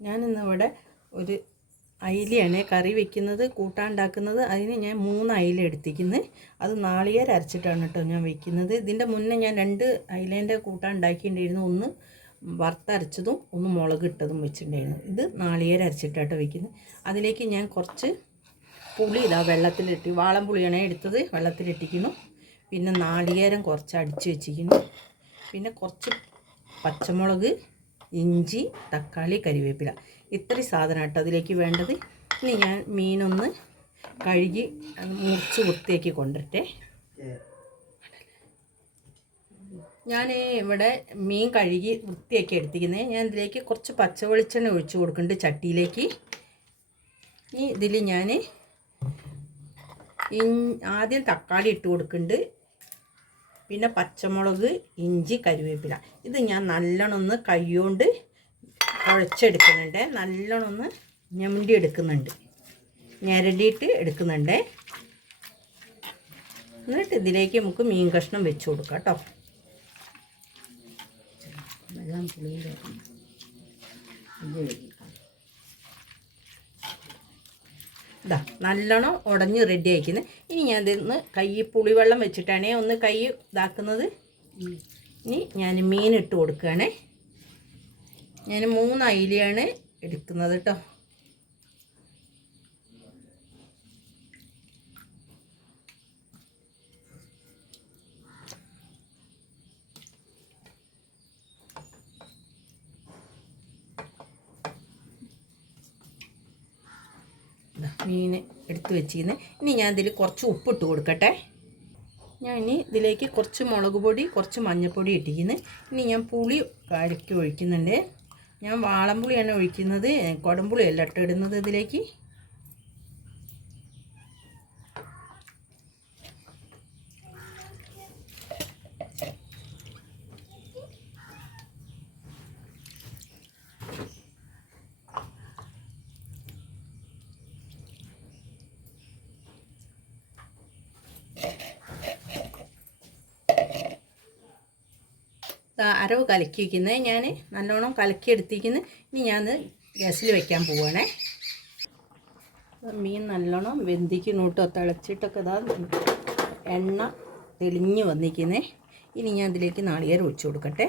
ഞാനിന്നിവിടെ ഒരു അയിലയാണ് കറി വെക്കുന്നത് കൂട്ടാണ്ടാക്കുന്നത്. അതിന് ഞാൻ മൂന്ന് അയില എടുത്തിരിക്കുന്നത് അത് നാളികേര അരച്ചിട്ടാണ് കേട്ടോ ഞാൻ വെക്കുന്നത്. ഇതിന്റെ മുന്നേ ഞാൻ രണ്ട് അയിലേന്റെ കൂട്ടാൻ ഉണ്ടാക്കിയിട്ടുണ്ടായിരുന്നു ഒന്ന് വറുത്തരച്ചതും ഒന്ന് മുളക് ഇട്ടതും വെച്ചിട്ടുണ്ടായിരുന്നു. ഇത് നാളികേര അരച്ചിട്ടാട്ടോ വെക്കുന്നത്. അതിലേക്ക് ഞാൻ കുറച്ച് പുളി ഇതാ വെള്ളത്തിലിട്ട് വാളം പുളിയാണ് എടുത്തത് വെള്ളത്തിലിട്ടിക്കുന്നു പിന്നെ നാളികേരം കുറച്ച് അടിച്ച് വെച്ചിരിക്കുന്നു. പിന്നെ കുറച്ച് പച്ചമുളക് ഇഞ്ചി തക്കാളി കരിവേപ്പില. ഇത്രയും സാധനം കേട്ടോ അതിലേക്ക് വേണ്ടത്. ഇനി ഞാൻ മീനൊന്ന് കഴുകി മുറിച്ച് വൃത്തിയാക്കി കൊണ്ടിട്ടെ ഞാൻ ഇവിടെ മീൻ കഴുകി വൃത്തിയാക്കി എടുത്തിരിക്കുന്നത് ഞാൻ ഇതിലേക്ക് കുറച്ച് പച്ച വെളിച്ചെണ്ണ ഒഴിച്ച് കൊടുക്കുന്നുണ്ട് ചട്ടിയിലേക്ക്. ഇനി ഇതിൽ ഞാൻ ആദ്യം തക്കാളി ഇട്ട് കൊടുക്കുന്നുണ്ട്. പിന്നെ പച്ചമുളക് ഇഞ്ചി കരിവേപ്പില. ഇത് ഞാൻ നല്ലോണമൊന്ന് കൈകൊണ്ട് കുഴച്ചെടുക്കുന്നുണ്ട്. നല്ലോണമൊന്ന് ഞമുണ്ടി എടുക്കുന്നുണ്ട്. ഞരടിയിട്ട് എടുക്കുന്നുണ്ട്. എന്നിട്ട് ഇതിലേക്ക് നമുക്ക് മീൻ കഷ്ണം വെച്ച് കൊടുക്കാം കേട്ടോ. വെള്ളം പുളിയുടെ ഇത് നല്ലോണം ഉടഞ്ഞ് റെഡി ആക്കുന്നത് ഇനി ഞാൻ ഇതിന്ന് കൈ പുളിവെള്ളം വെച്ചിട്ടാണേ ഒന്ന് കൈ ഇതാക്കുന്നത്. ഇനി ഞാൻ മീൻ ഇട്ട് കൊടുക്കുകയാണേ. ഞാൻ മൂന്ന് അയിലയാണ് എടുക്കുന്നത് കേട്ടോ മീൻ എടുത്ത് വെച്ചിരുന്നത് ഇനി ഞാൻ ഇതിൽ കുറച്ച് ഉപ്പിട്ട് കൊടുക്കട്ടെ. ഞാൻ ഇനി ഇതിലേക്ക് കുറച്ച് മുളക് പൊടി കുറച്ച് മഞ്ഞൾപ്പൊടി ഇട്ടിരിക്കുന്നു. ഇനി ഞാൻ പുളി കലക്കി ഒഴിക്കുന്നുണ്ട്. ഞാൻ വാളംപുളിയാണ് ഒഴിക്കുന്നത്. കുടംപുളിയല്ല ഇട്ടിടുന്നത് ഇതിലേക്ക്. അരവ് കലക്കി വയ്ക്കുന്നത് ഞാൻ നല്ലോണം കലക്കി എടുത്തിരിക്കുന്നത് ഇനി ഞാൻ ഗ്യാസിൽ വെക്കാൻ പോവുകയാണേ മീൻ നല്ലോണം വെന്തിക്കണോട്ടോ തിളച്ചിട്ടൊക്കെ ഇതാ എണ്ണ തെളിഞ്ഞ് വന്നിരിക്കുന്നേ. ഇനി ഞാൻ അതിലേക്ക് നാളികേരം ഒഴിച്ചു കൊടുക്കട്ടെ.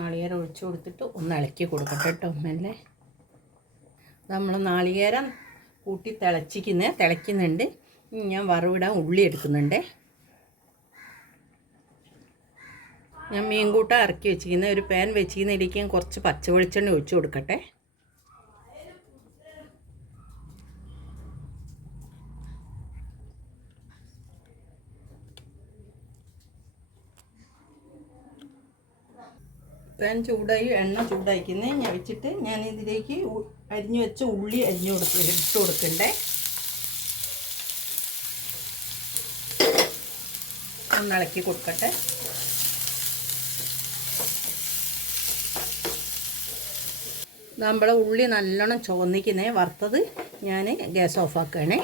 നാളികേരം ഒഴിച്ചു കൊടുത്തിട്ട് ഒന്ന് ഇളക്കി കൊടുക്കട്ടെ കേട്ടോ മെല്ലെ നമ്മൾ നാളികേരം കൂട്ടി തിളച്ചിക്കുന്ന തിളയ്ക്കുന്നുണ്ട്. ഞാൻ വറവിടാൻ ഉള്ളി എടുക്കുന്നുണ്ട്. ഞാൻ മീൻകൂട്ട ഇറക്കി വെച്ചിരിക്കുന്ന ഒരു പാൻ വെച്ചിരിക്കുന്നതിലേക്ക് ഞാൻ കുറച്ച് പച്ച വെളിച്ചെണ്ണ ഒഴിച്ചു കൊടുക്കട്ടെ. പാൻ ചൂടായി എണ്ണ ചൂടായിക്കുന്നത് ഞാൻ വെച്ചിട്ട് ഞാൻ ഇതിലേക്ക് അരിഞ്ഞ് വെച്ച ഉള്ളി അരിഞ്ഞു കൊടുത്ത് ഇട്ട് കൊടുക്കണ്ടേ. ഒന്ന് ഇളക്കി കൊടുക്കട്ടെ. നമ്മളെ ഉള്ളി നല്ലോണം ചുവന്നിക്കുന്നേ വറുത്തത് ഞാൻ ഗ്യാസ് ഓഫാക്കുകയാണേ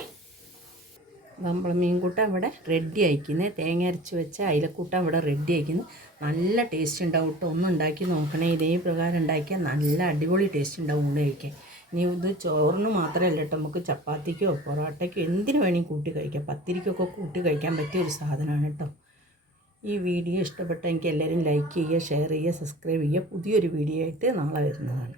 നമ്മൾ മീൻകൂട്ടം ഇവിടെ റെഡി അയക്കുന്നത് തേങ്ങ അരച്ച് വെച്ച അയിലക്കൂട്ടം ഇവിടെ റെഡി അയക്കുന്നത് നല്ല ടേസ്റ്റ് ഉണ്ടാവും കേട്ടോ ഒന്ന് ഉണ്ടാക്കി നോക്കണേ. ഇതേ പ്രകാരം ഉണ്ടാക്കിയാൽ നല്ല അടിപൊളി ടേസ്റ്റ് ഉണ്ടാവും ഊണ് കഴിക്കാൻ. ഇനി ഇത് ചോറിന് മാത്രമല്ല കേട്ടോ നമുക്ക് ചപ്പാത്തിക്കോ പൊറോട്ടയ്ക്കോ എന്തിനു വേണമെങ്കിൽ കൂട്ടി കഴിക്കാം. പത്തിരിക്കൊക്കെ കൂട്ടി കഴിക്കാൻ പറ്റിയ ഒരു സാധനമാണ് കേട്ടോ ഈ വീഡിയോ ഇഷ്ടപ്പെട്ടെങ്കിൽ എല്ലാവരും ലൈക്ക് ചെയ്യുക ഷെയർ ചെയ്യുക സബ്സ്ക്രൈബ് ചെയ്യുക. പുതിയൊരു വീഡിയോ ആയിട്ട് നാളെ വരുന്നതാണ്.